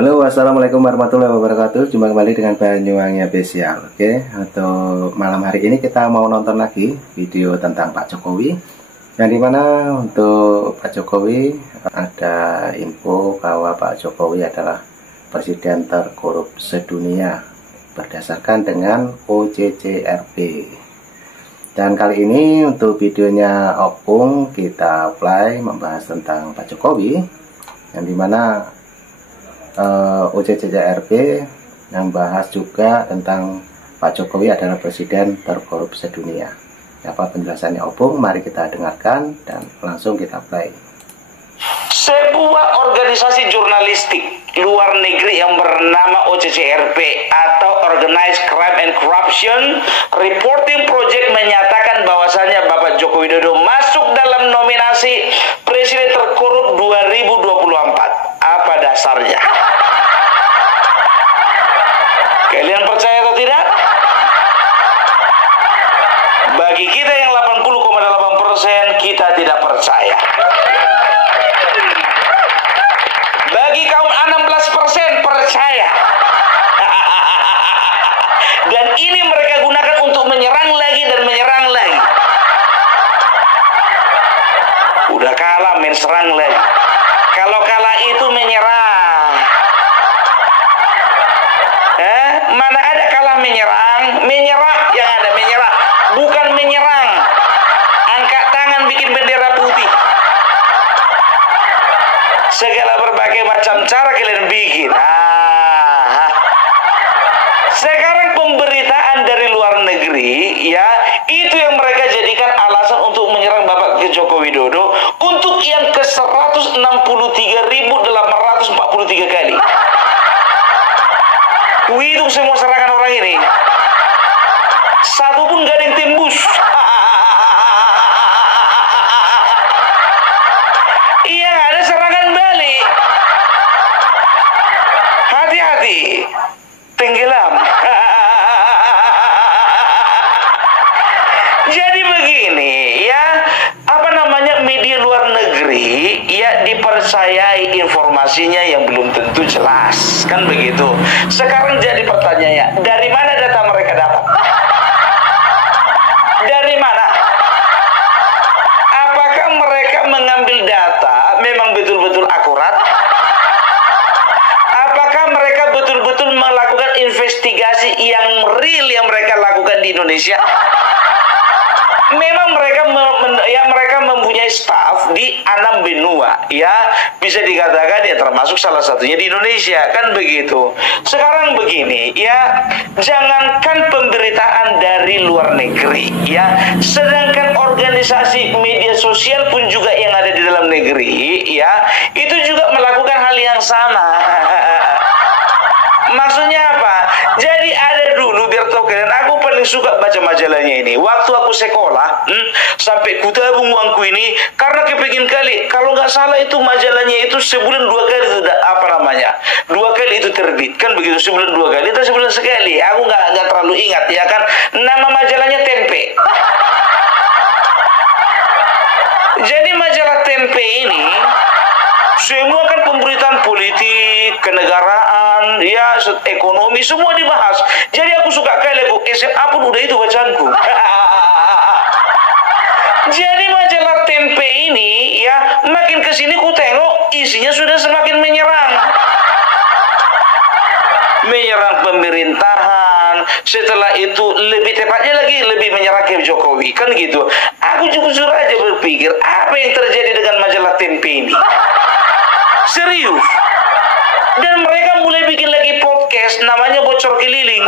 Halo, wassalamualaikum warahmatullahi wabarakatuh. Jumpa kembali dengan Banyuwangi Official. Oke, untuk malam hari ini kita mau nonton lagi video tentang Pak Jokowi. Yang dimana untuk Pak Jokowi ada info bahwa Pak Jokowi adalah presiden terkorup sedunia berdasarkan dengan OCCRP. Dan kali ini untuk videonya Opung kita play membahas tentang Pak Jokowi, yang dimana OCCRP yang bahas juga tentang Pak Jokowi adalah presiden terkorup sedunia. Apa penjelasannya Opung? Mari kita dengarkan dan langsung kita play. Sebuah organisasi jurnalistik luar negeri yang bernama OCCRP atau Organized Crime and Corruption Reporting Project menyatakan bahwasannya Bapak Joko Widodo masuk dalam nominasi Presiden Terkorup 2024. Apa dasarnya? Kalian percaya atau tidak? Bagi kita yang 80,8%, kita tidak percaya. Bagi kaum 16% percaya. Dan ini mereka gunakan untuk menyerang lagi dan menyerang lagi. Udah kalah main serang lagi. Kalau kalah itu menyerang. Mana ada kalah menyerang? Menyerah yang ada menyerah, bukan menyerang. Angkat tangan bikin bendera putih. Segala berbagai macam cara kalian bikin. Sekarang pemberitaan dari luar negeri, ya, itu yang mereka jadikan alasan untuk menyerang Bapak Joko Widodo untuk yang ke 163.843 kali. Hitung semua serangan orang ini, satu pun gak ada yang tembus. Iya, ada serangan balik. Hati-hati, tenggelam. Jadi begini, ya, media luar negeri, ya, dipercayai informasinya yang belum tentu jelas, kan begitu. Sekarang jadi pertanyaannya, dari mana data mereka dapat? Dari mana? Apakah mereka mengambil data memang betul-betul akurat? Apakah mereka betul-betul melakukan investigasi yang real yang mereka lakukan di Indonesia? Memang mereka mempunyai staf di 6 benua, ya, bisa dikatakan ya termasuk salah satunya di Indonesia, kan begitu. Sekarang begini, ya, jangankan pemberitaan dari luar negeri, ya, sedangkan organisasi media sosial pun juga yang ada di dalam negeri, ya, itu juga melakukan hal yang sama. Maksudnya apa? Jadi ada dulu, biar tahu kalian, aku paling suka baca majalahnya ini. Waktu aku sekolah, sampai kutabung uangku ini, karena kepingin kali, kalau nggak salah itu majalahnya itu sebulan 2 kali itu, 2 kali itu terbit, kan begitu, sebulan 2 kali atau sebulan sekali. Aku nggak terlalu ingat, ya kan. Nama majalahnya Tempe. Jadi majalah Tempe ini semua kan pemberitaan politik, kenegaraan, ya, ekonomi, semua dibahas. Jadi aku suka kali, Bu, SMA pun udah itu bacaanku. Jadi majalah Tempe ini, ya, makin kesini ku tengok isinya sudah semakin menyerang. Menyerang pemerintahan, setelah itu lebih tepatnya lagi lebih menyerang ke Jokowi, kan gitu. Aku jujur aja berpikir, apa yang terjadi dengan majalah Tempe ini? Serius. Dan mereka mulai bikin lagi podcast namanya Bocor Keliling.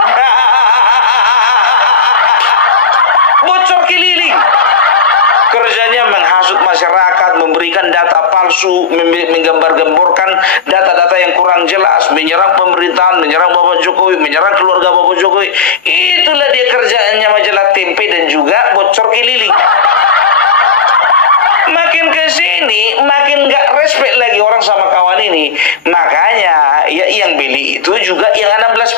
Bocor Keliling. Kerjanya menghasut masyarakat, memberikan data palsu, menggambar-gemborkan data-data yang kurang jelas, menyerang pemerintahan, menyerang Bapak Jokowi, menyerang keluarga Bapak Jokowi. Itulah dia kerjaannya majalah Tempe dan juga Bocor Keliling. Makin ke sini, makin nggak respect lagi orang sama kawan ini. Makanya, ya, yang beli itu juga yang 16%.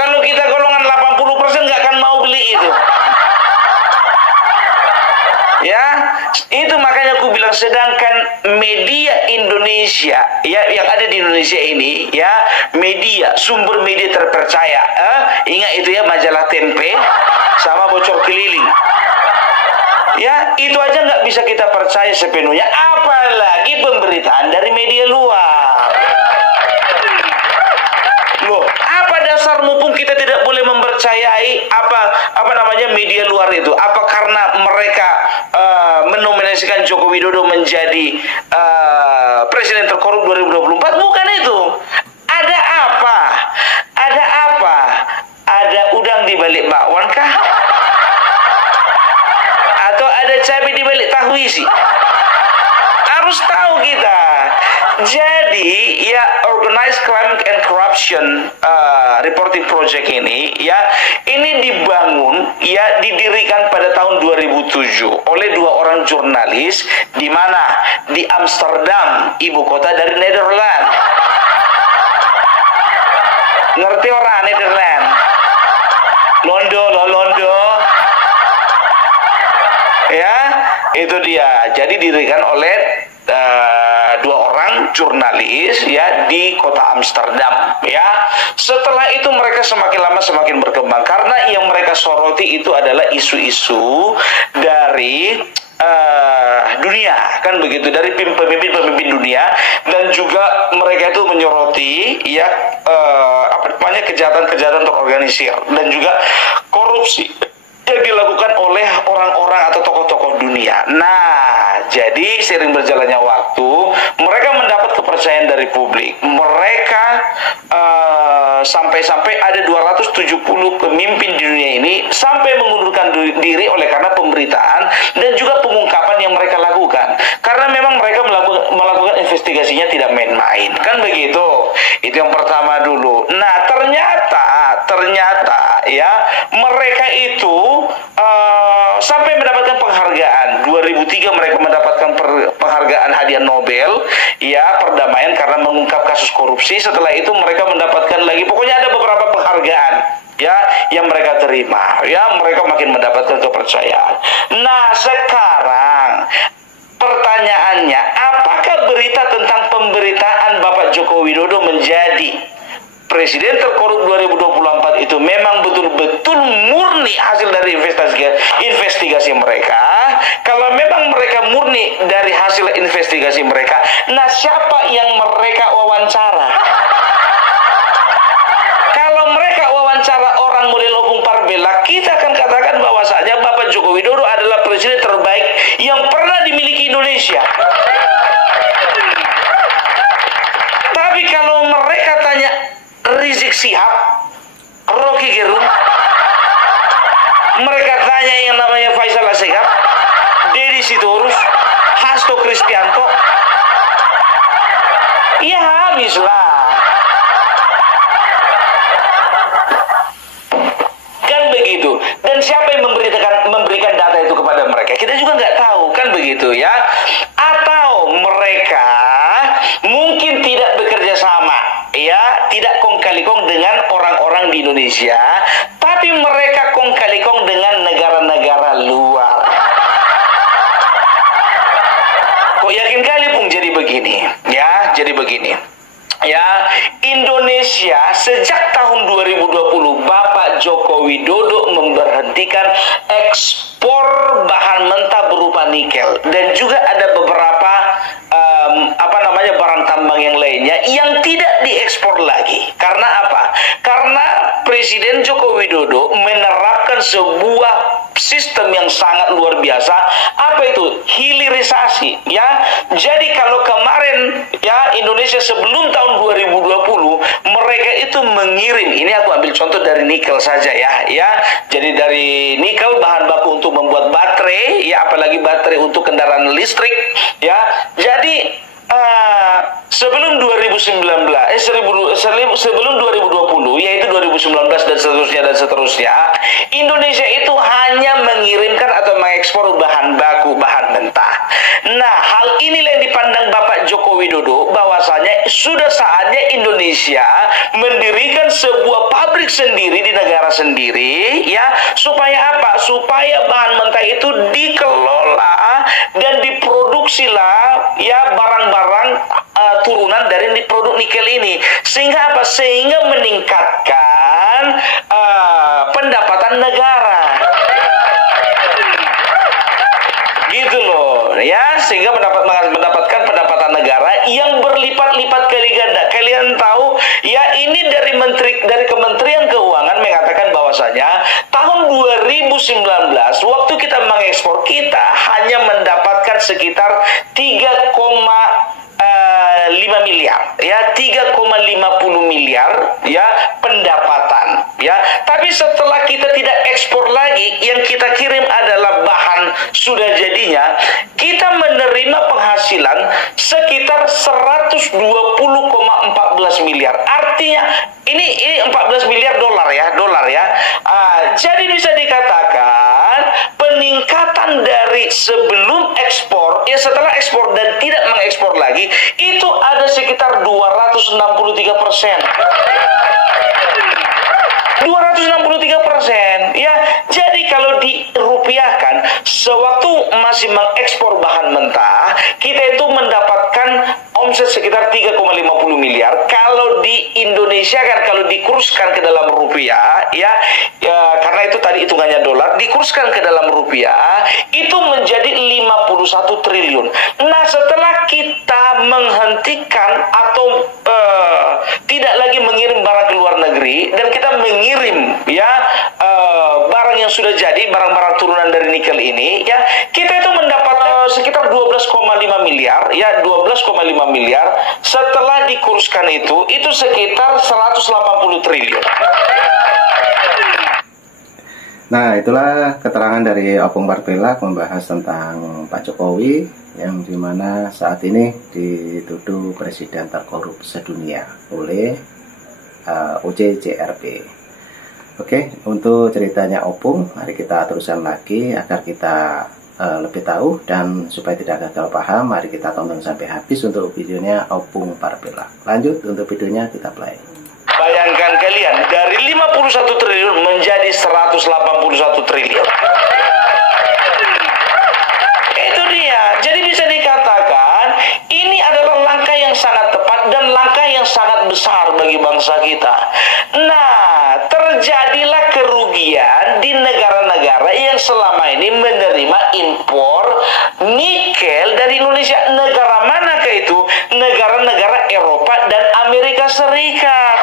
Kalau kita golongan 80% nggak akan mau beli itu. Ya, itu makanya aku bilang, sedangkan media Indonesia ya yang ada di Indonesia ini ya, media, sumber media terpercaya, ingat itu ya, majalah Tempe sama Bocor Keliling. Ya, itu aja nggak bisa kita percaya sepenuhnya, apalagi pemberitaan dari media luar. Loh, apa dasar mumpung kita tidak boleh mempercayai apa namanya media luar itu? Apa karena mereka menominasikan Joko Widodo menjadi presiden terkorup 2024? Bukan itu. Ada apa? Ada apa? Ada udang di balik bakwan kah? Atau ada cabai di balik tahu isi? Harus tahu kita. Jadi ya, Organized Crime and Corruption Reporting Project ini ya, ini dibangun ya, didirikan pada tahun 2007 oleh dua orang jurnalis di mana? Di Amsterdam, ibu kota dari Nederland. Ngerti orang Nederland? Londo. Ya, itu dia. Jadi didirikan oleh dua orang jurnalis ya di kota Amsterdam ya. Setelah itu mereka semakin lama semakin berkembang karena yang mereka soroti itu adalah isu-isu dari dunia, kan begitu, dari pemimpin-pemimpin dunia, dan juga mereka itu menyoroti ya kejahatan-kejahatan terorganisir dan juga korupsi yang dilakukan oleh orang-orang atau tokoh-tokoh dunia. Nah, jadi seiring berjalannya waktu, mereka mendapat kepercayaan dari publik. Mereka sampai-sampai ada 270 pemimpin di dunia ini sampai mengundurkan diri oleh karena pemberitaan dan juga pengungkapan yang mereka lakukan. Karena memang mereka melakukan investigasinya tidak main-main. Kan begitu. Itu yang pertama dulu. Nah, ternyata ya, mereka itu sampai mendapatkan penghargaan. 2003 mereka mendapatkan penghargaan hadiah Nobel ya, perdamaian karena mengungkap kasus korupsi. Setelah itu mereka mendapatkan lagi, pokoknya ada beberapa penghargaan ya yang mereka terima ya, mereka makin mendapatkan kepercayaan. Nah, sekarang pertanyaannya, apakah berita tentang pemberitaan Bapak Joko Widodo menjadi presiden terkorup 2024 itu memang betul-betul murni hasil dari investigasi mereka? Kalau memang mereka murni dari hasil investigasi mereka, nah siapa yang mereka wawancara? Kalau mereka wawancara orang model Opung Parbella, kita akan katakan bahwasanya Bapak Joko Widodo adalah presiden terbaik yang pernah dimiliki Indonesia. Tapi kalau mereka tanya Rizik Sihab, Rocky Gerung, mereka tanya yang namanya Faisal Asegaf, Deddy Sitorus, Hasto Kristianto, ya habislah. Kan begitu. Dan siapa yang memberikan data itu kepada mereka? Kita juga nggak tahu, kan begitu ya. Atau mereka mungkin tidak bekerja sama ya, tidak kong kali kong dengan orang-orang di Indonesia, tapi mereka kong kali kong dengan negara-negara luar. Kok yakin kali Pung jadi begini ya, jadi begini ya. Indonesia sejak tahun 2020 Bapak Joko Widodo memberhentikan ekspor bahan mentah berupa nikel, dan juga ada beberapa barang tambang yang lainnya yang tidak diekspor lagi. Karena apa? Karena Presiden Joko Widodo menerapkan sebuah sistem yang sangat luar biasa. Apa itu? Hilirisasi ya. Jadi kalau kemarin ya, Indonesia sebelum tahun 2020 mereka itu mengirim, ini aku ambil contoh dari nikel saja ya. Jadi dari nikel bahan baku untuk membuat baterai ya, apalagi baterai untuk kendaraan listrik ya. Jadi sebelum 2019 sebelum 2020 yaitu 2019 dan seterusnya Indonesia itu hanya mengirimkan atau mengekspor bahan baku, bahan mentah. Nah, hal inilah yang dipandang Bapak Joko Widodo bahwasanya sudah saatnya Indonesia mendirikan sebuah pabrik sendiri di negara sendiri ya, supaya apa? Supaya bahan mentah itu dikelola produksilah ya barang-barang turunan dari produk nikel ini, sehingga apa? Sehingga meningkatkan pendapatan negara. Gitu loh ya, sehingga mendapatkan pendapatan negara yang berlipat-lipat kali ganda. Kalian tahu ya, ini dari Kementerian Keuangan mengatakan bahwasanya tahun 2019 waktu kita mengekspor, kita hanya mendapatkan sekitar 3,5 miliar ya, 3,50 miliar ya pendapatan ya. Tapi setelah kita tidak ekspor lagi, yang kita kirim adalah bahan sudah jadinya, kita menerima penghasilan sekitar 120,14 miliar. Artinya ini 14 miliar dolar ya. Jadi bisa dikatakan peningkatan dari sebelum ekspor ya, setelah ekspor dan tidak mengekspor lagi, itu ada sekitar 263%. 263% ya. Jadi kalau dirupiahkan, sewaktu masih mengekspor bahan mentah, kita itu mendapatkan omset sekitar 3,50 miliar. Kalau di Indonesia kan, kalau dikurskan ke dalam rupiah ya, karena itu tadi hitungannya dolar, dikurskan ke dalam rupiah itu menjadi 51 triliun. Nah, setelah kita menghentikan atau tidak lagi mengirim barang ke luar negeri dan kita mengirim ya barang yang sudah jadi, barang-barang turunan dari nikel ini ya, kita itu mendapat sekitar 12,5 miliar ya, 12,5 miliar. Setelah dikurskan itu sekitar 180 triliun. Nah, itulah keterangan dari Opung Parpelak membahas tentang Pak Jokowi yang dimana saat ini dituduh presiden terkorup sedunia oleh OJCRP. Oke, untuk ceritanya Opung, mari kita teruskan lagi agar kita lebih tahu, dan supaya tidak gagal paham, mari kita tonton sampai habis untuk videonya Opung Parpelak. Lanjut untuk videonya, kita play. Bayangkan kalian, dari 51 triliun menjadi 181 triliun. Itu dia. Jadi bisa dikatakan ini adalah langkah yang sangat tepat dan langkah yang sangat besar bagi bangsa kita. Nah, terjadilah kerugian di negara-negara yang selama ini menerima impor nikel dari Indonesia. Negara manakah itu? Negara-negara Eropa dan Amerika Serikat.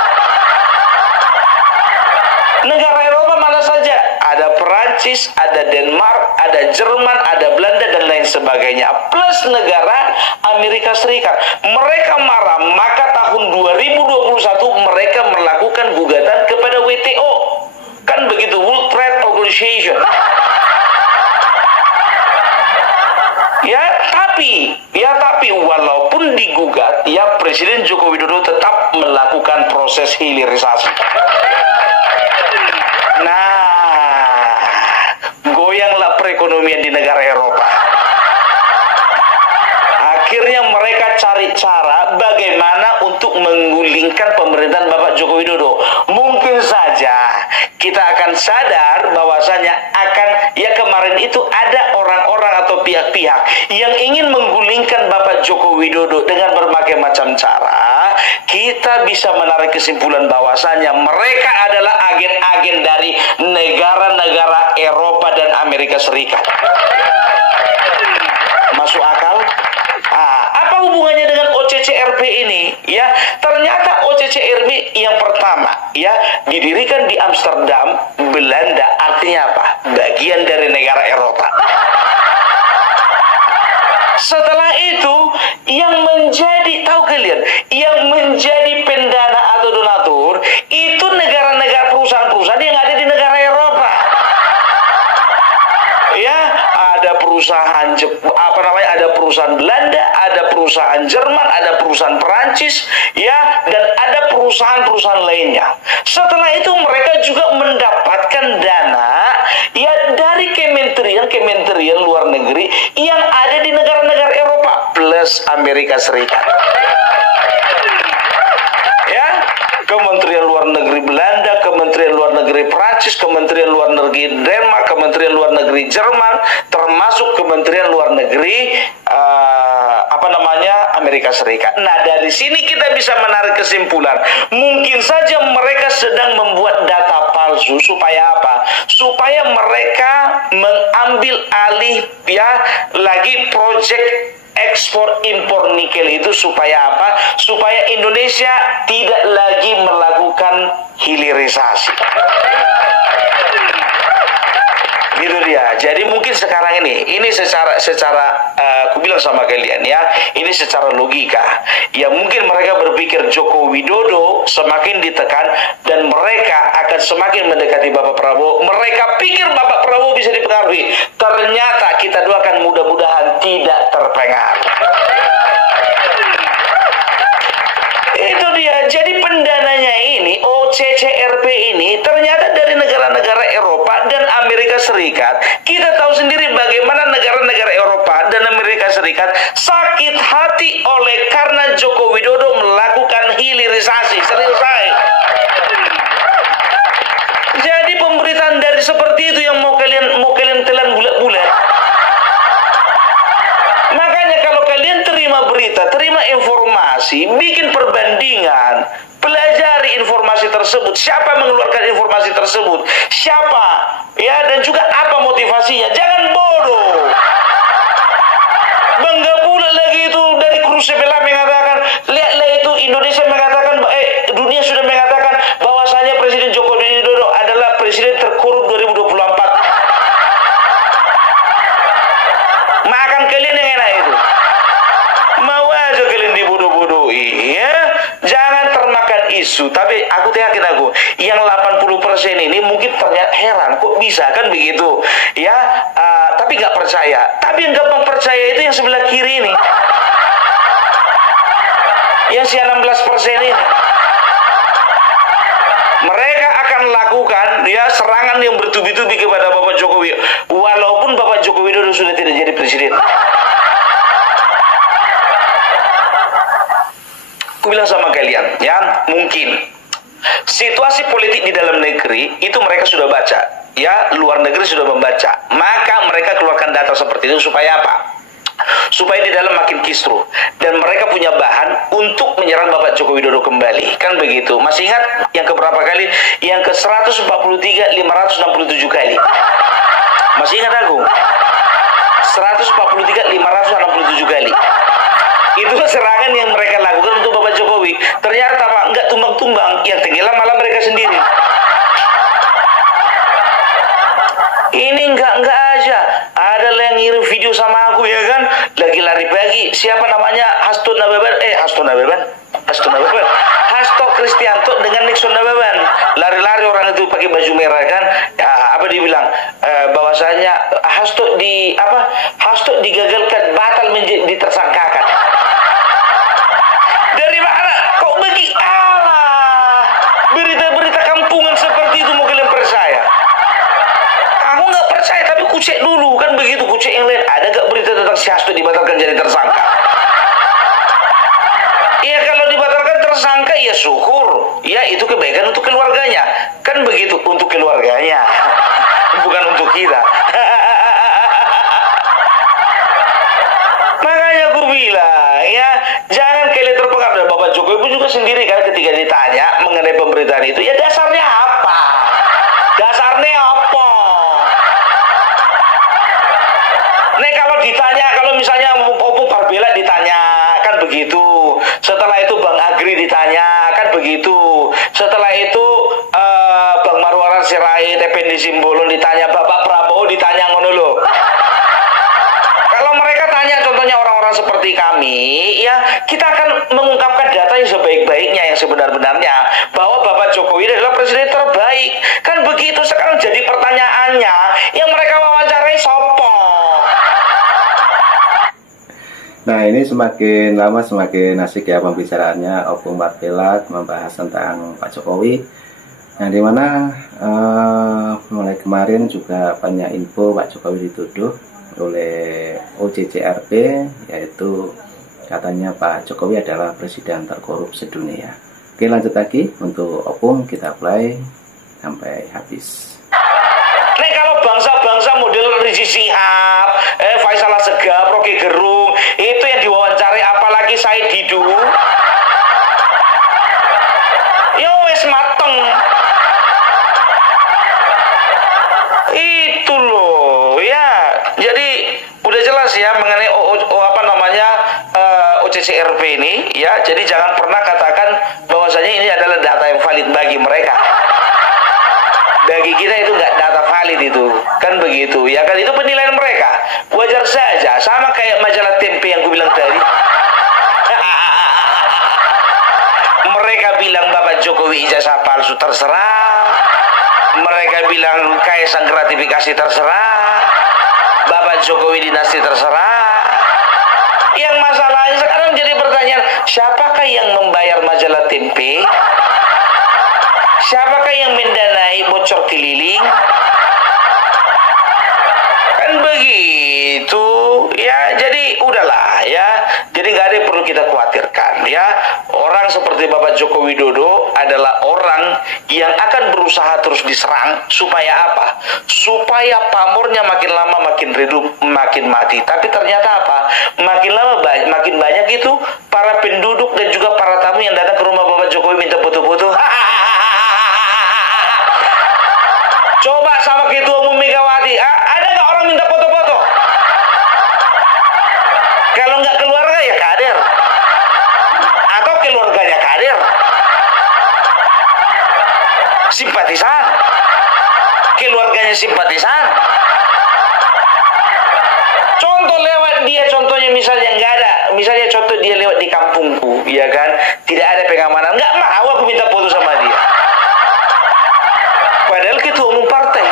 Negara Eropa mana saja? Ada Perancis, ada Denmark, ada Jerman, ada Belanda, dan lain sebagainya. Plus negara Amerika Serikat. Mereka marah, maka tahun 2021 mereka melakukan gugatan kepada WTO. Kan begitu, World Trade Organization. Tapi walaupun digugat, ya Presiden Joko Widodo tetap melakukan proses hilirisasi. Nah, goyanglah perekonomian di negara Eropa. Akhirnya mereka cari cara bagaimana untuk menggulingkan pemerintahan Bapak Joko Widodo. Mungkin saja kita akan sadar bahwasanya kemarin itu ada orang-orang atau pihak-pihak yang ingin menggulingkan Bapak Joko Widodo dengan berbagai macam cara. Kita bisa menarik kesimpulan bahwasanya mereka adalah agen-agen dari negara-negara Eropa dan Amerika Serikat. Masuk akal? Apa hubungannya dengan OCCRP ini? Ya, ternyata OCCRP yang pertama ya didirikan di Amsterdam, Belanda. Artinya apa? Bagian dari negara Eropa. Setelah itu yang menjadi, tahu kalian, yang menjadi pendana atau donatur itu negara-negara, perusahaan-perusahaan yang ada di negara Eropa. Ya, ada perusahaan ada perusahaan Belanda, ada perusahaan Jerman, ada perusahaan Perancis, ya, dan ada perusahaan-perusahaan lainnya. Setelah itu mereka juga mendapatkan dana ya dari kementerian luar negeri yang ada di negara-negara Eropa plus Amerika Serikat. Ya, Kementerian Luar Negeri Belanda, Kementerian Luar Negeri Prancis, Kementerian Luar Negeri Denmark, Kementerian Luar Negeri Jerman, termasuk termasuk Kementerian Luar Negeri Amerika Serikat. Nah, dari sini kita bisa menarik kesimpulan, mungkin saja mereka sedang membuat data palsu supaya apa? Supaya mereka mengambil alih lagi proyek ekspor impor nikel itu supaya apa? Supaya Indonesia tidak lagi melakukan hilirisasi. Gitu dia. Jadi mungkin sekarang ini secara aku bilang sama kalian ya, ini secara logika. Ya mungkin mereka berpikir Joko Widodo semakin ditekan dan mereka akan semakin mendekati Bapak Prabowo. Mereka pikir Bapak Prabowo bisa dipengaruhi. Ternyata kita doakan mudah-mudahan tidak terpengaruh. Itu dia. Jadi pendananya ini, OCCRP ini ternyata dari negara-negara Eropa dan Amerika Serikat. Kita tahu sendiri bagaimana negara-negara Eropa dan Amerika Serikat sakit hati karena Joko Widodo melakukan hilirisasi. Serius saya. Jadi pemberitaan dari seperti itu yang mau kalian telan bulat-bulat. Makanya kalau kalian terima berita, terima informasi, bikin perbandingan, pelajari informasi tersebut, siapa mengeluarkan informasi tersebut, siapa, ya, dan juga apa motivasinya. Jangan bodoh. Bangga pula lagi itu dari kru sebelah mengatakan, lihatlah itu Indonesia mengatakan, dunia sudah mengatakan bahwasanya Presiden Joko Widodo adalah presiden terkorup 2024. Makan kalian yang enak itu. Mau aja kalian dibodoh-bodohi, ya. Jangan termakan isu. Tapi aku yakin yang 80% ini mungkin ternyata heran kok bisa kan begitu, ya. Tapi nggak percaya. Tapi yang gampang percaya itu yang sebelah kiri ini, yang si 16% ini. Mereka akan lakukan serangan yang bertubi-tubi kepada Bapak Jokowi, walaupun Bapak Jokowi Widodo sudah tidak jadi presiden. Aku bilang sama kalian, ya, mungkin situasi politik di dalam negeri itu mereka sudah baca, ya, luar negeri sudah membaca, maka mereka keluarkan data seperti itu supaya apa? Supaya di dalam makin kisruh dan mereka punya bahan untuk menyerang Bapak Joko Widodo kembali, kan begitu. Masih ingat yang keberapa kali? Yang ke 143 567 kali. Masih ingat aku? 143 567 kali. Itu serangan yang mereka lakukan untuk Bapak Jokowi. Ternyata Pak, enggak tumbang-tumbang, yang tenggelam malah mereka sendiri. Ini enggak aja. Ada yang ngirim video sama aku, ya kan, lagi lari pagi. Siapa namanya? Hasto Kristianto dengan Nixon Nababan. Lari-lari orang itu pakai baju merah, kan. Ya, apa dibilang? Bahwasanya Hasto digagalkan, batal ditersangkakan. Dari mana? Kok bagi Allah? Berita-berita kampungan seperti itu mau kalian percaya? Aku nggak percaya, tapi ku cek dulu, kan begitu. Ku cek yang lain, ada nggak berita tentang si Hasto dibatalkan jadi tersangka? Ya kalau dibatalkan tersangka ya syukur, ya itu kebaikan untuk keluarganya, kan begitu, untuk keluarganya, bukan untuk kita. Makanya aku bilang, ya, jangan kalian terpengaruh. Dan Bapak Jokowi pun juga sendiri kan ketika ditanya mengenai pemberitaan itu, ya dasarnya apa? Dasarnya apa? Nih kalau ditanya, kalau misalnya Oppo Barbella ditanya, kan begitu. Setelah itu Bang Agri ditanya, kan begitu. Setelah itu Bang Marwarar Sirait, Effendi Simbolon ditanya, Bapak Prabowo ditanya, ngono lho. Kalau mereka tanya contohnya orang-orang seperti kami, ya, kita akan mengungkapkan data yang sebaik-baiknya, yang sebenar-benarnya, bahwa Bapak Jokowi adalah presiden terbaik. Kan begitu. Sekarang jadi pertanyaannya, yang mereka wawancarai sopo? Nah, ini semakin lama semakin asik ya pembicaraannya. Oppo Barbella membahas tentang Pak Jokowi, yang dimana mulai kemarin juga banyak info Pak Jokowi dituduh oleh OCCRP, yaitu katanya Pak Jokowi adalah presiden terkorup sedunia. Oke, lanjut lagi untuk Opung, kita play sampai habis. Nih kalau bangsa-bangsa model Rizik Syihab, itu ya wes mateng. Itu loh ya. Jadi udah jelas ya mengenai OCCRP ini ya. Jadi jangan pernah katakan bahwasanya ini adalah data yang valid bagi mereka. Bagi kita itu nggak data valid itu, kan begitu ya kan, itu penilaian mereka. Wajar saja, sama kayak majalah Tempe yang gue bilang tadi. Mereka bilang Bapak Jokowi ijazah palsu, terserah. Mereka bilang Kaisang gratifikasi, terserah. Bapak Jokowi dinasti, terserah. Yang masalahnya sekarang jadi pertanyaan, siapakah yang membayar majalah Tempe? Siapakah yang mendanai bocor keliling? Kan begitu ya. Jadi udahlah ya. Jadi nggak ada yang perlu kita khawatirkan ya. Orang seperti Bapak Joko Widodo adalah orang yang akan berusaha terus diserang. Supaya apa? Supaya pamornya makin lama makin redup, makin mati. Tapi ternyata apa? Makin lama makin banyak itu para penduduk dan juga para tamu yang datang ke rumah Bapak Jokowi minta foto-foto. Coba sama Ketua Umum Megawati, ada nggak orang minta foto-foto? Kalau nggak keluarga ya kader, atau keluarganya kader, simpatisan, keluarganya simpatisan. Contoh lewat dia, contohnya misalnya nggak ada, misalnya contoh dia lewat di kampungku, ya kan, tidak ada pengamanan, nggak mau aku minta foto sama dia. Padahal ketua umum partai.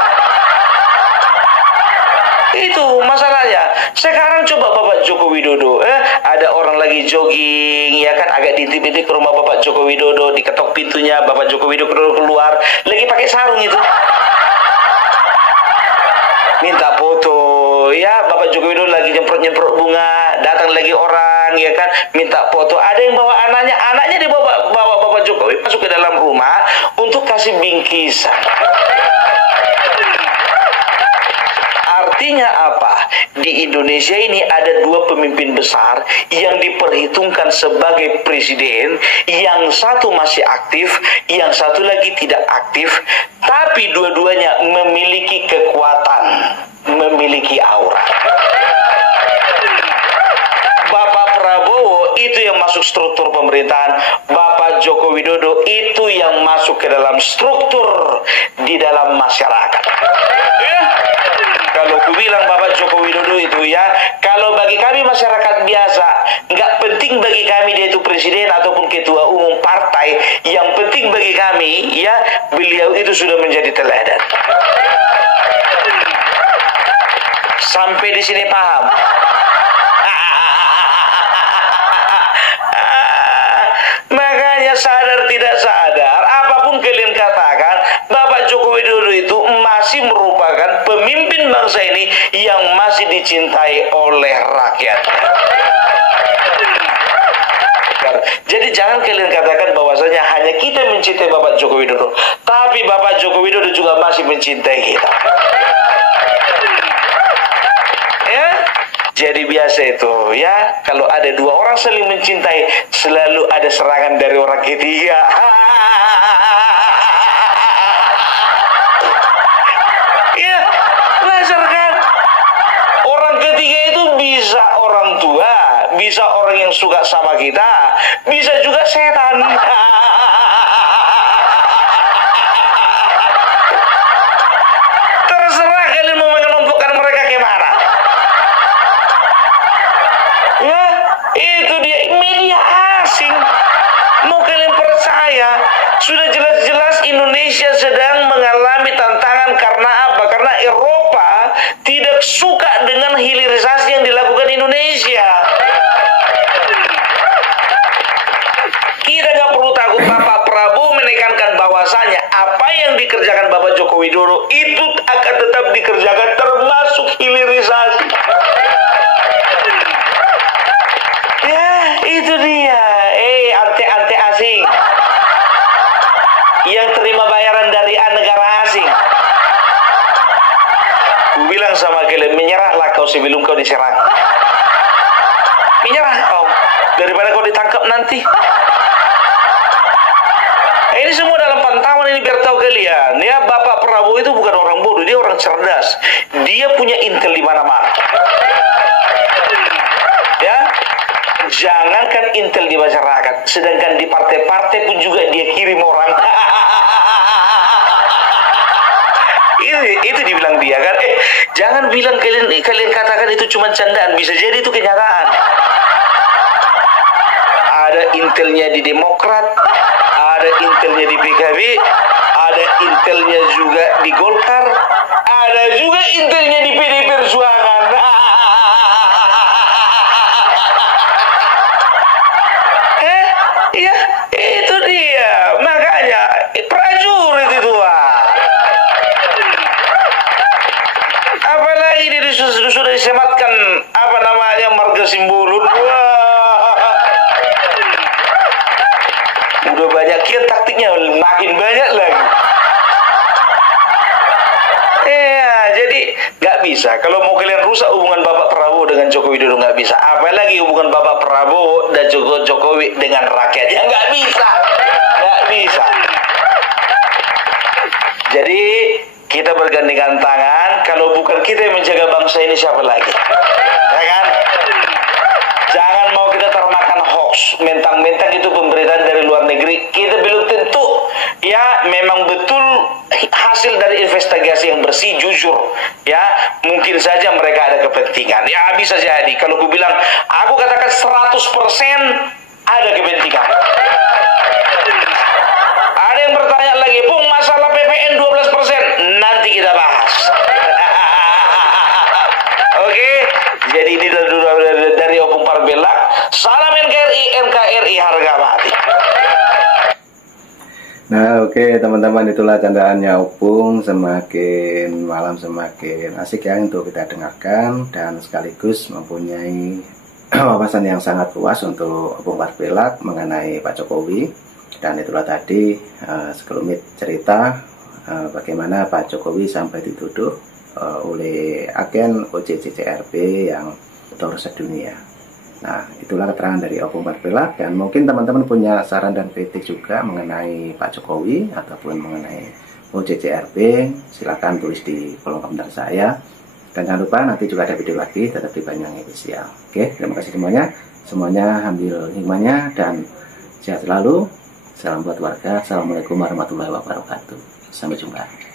Itu masalahnya. Sekarang coba Bapak Joko Widodo, ada orang lagi jogging, ya kan, agak diintip-intip ke rumah Bapak Joko Widodo, diketok pintunya, Bapak Joko Widodo keluar, lagi pakai sarung itu. Minta foto, ya, Bapak Joko Widodo lagi nyemprot-nyemprot bunga, datang lagi orang, ya kan, minta foto. Ada yang bawa anaknya dibawa Bapak Jokowi masuk ke dalam rumah untuk kasih bingkisan. Artinya apa? Di Indonesia ini ada dua pemimpin besar yang diperhitungkan sebagai presiden. Yang satu masih aktif, yang satu lagi tidak aktif. Tapi dua-duanya memiliki kekuatan, memiliki aura. Bapak Prabowo itu yang masuk struktur pemerintahan. Bapak Joko Widodo itu yang masuk ke dalam struktur di dalam masyarakat. Kalau aku bilang Bapak Joko Widodo itu ya, kalau bagi kami masyarakat biasa, nggak penting bagi kami dia itu presiden ataupun ketua umum partai. Yang penting bagi kami ya, beliau itu sudah menjadi teladan. Sampai di sini paham? Makanya sadar tidak sadar, apapun kalian katakan, Bapak Joko Widodo itu masih merupakan pemimpin bangsa ini yang masih dicintai oleh rakyat. Jadi jangan kalian katakan bahwasanya hanya kita mencintai Bapak Joko Widodo, tapi Bapak Joko Widodo juga masih mencintai kita. Ya, jadi biasa itu ya, kalau ada dua orang saling mencintai, selalu ada serangan dari orang ketiga. Ya, wajar kan? Orang ketiga itu bisa orang tua, bisa orang yang suka sama kita, bisa juga setan. Terserah kalian mau mengelompokkan mereka kemana. Ya, itu dia media asing. Mau kalian percaya, sudah jelas-jelas Indonesia sedang mengalami tantangan karena apa? Karena Eropa tidak suka dengan hilirisasi yang dilakukan Indonesia. Kita nggak perlu takut. Bapak Prabowo menekankan bahwasanya apa yang dikerjakan Bapak Joko Widodo itu akan tetap dikerjakan, termasuk hilirisasi. Ya, itu dia. Ante-ante asing yang terima bayaran dari negara asing. Ku bilang sama kalian, menyerahlah kau sebelum kau diserang. Menyerah kau. daripada kau ditangkap nanti. Ini semua dalam pantauan ini biar tahu kalian ya, Bapak Prabowo itu bukan orang bodoh, dia orang cerdas. Dia punya intel di mana-mana. Ya, jangankan intel di masyarakat, sedangkan di partai-partai pun juga dia kirim orang. Itu dibilang dia kan, jangan bilang kalian katakan itu cuma candaan, bisa jadi itu kenyataan. Ada intelnya di Demokrat, ada intelnya di PKB, ada intelnya juga di Golkar, ada juga intelnya di PD Perjuangan. Ya, itu dia. Makanya prajurit itu, apalagi dia sudah disematkan apa namanya marga Simbolon. Udah banyak kian taktiknya, makin banyak lagi. Jadi nggak bisa. Kalau mau kalian rusak hubungan Bapak Prabowo dengan Joko Widodo, nggak bisa. Apalagi hubungan Bapak Prabowo dan Jokowi dengan rakyatnya, nggak bisa. Nggak bisa. Jadi kita bergandengan tangan. Kalau bukan kita yang menjaga bangsa ini, siapa lagi? Ya kan? Jangan mau kita termakan hoax, mentang-mentang itu pemberitaan dari luar negeri. Kita belum tentu ya memang betul hasil dari investigasi yang bersih, jujur. Ya, mungkin saja mereka ada kepentingan. Ya, bisa jadi. Kalau aku bilang, aku katakan 100% ada kepentingan. Ada yang bertanya lagi, Bung, masalah PPN 12%. Nanti kita bahas. Oke, jadi ini dari Opung Parbelak. Salam NKRI, NKRI harga mati. Nah, oke teman-teman, itulah candaannya Opung. Semakin malam semakin asik ya untuk kita dengarkan, dan sekaligus mempunyai wawasan yang sangat luas untuk Opung Parbelak mengenai Pak Jokowi. Dan itulah tadi sekelumit cerita bagaimana Pak Jokowi sampai dituduh oleh agen OJJCRB yang kotor sedunia. Nah, itulah keterangan dari Opung Parbelak, dan mungkin teman-teman punya saran dan kritik juga mengenai Pak Jokowi ataupun mengenai OJJRB, silakan tulis di kolom komentar saya. Dan jangan lupa nanti juga ada video lagi, tetap di Banyuwangi Official. Oke, terima kasih semuanya ambil hikmahnya dan sehat selalu. Salam buat warga. Assalamualaikum warahmatullahi wabarakatuh. Sampai jumpa.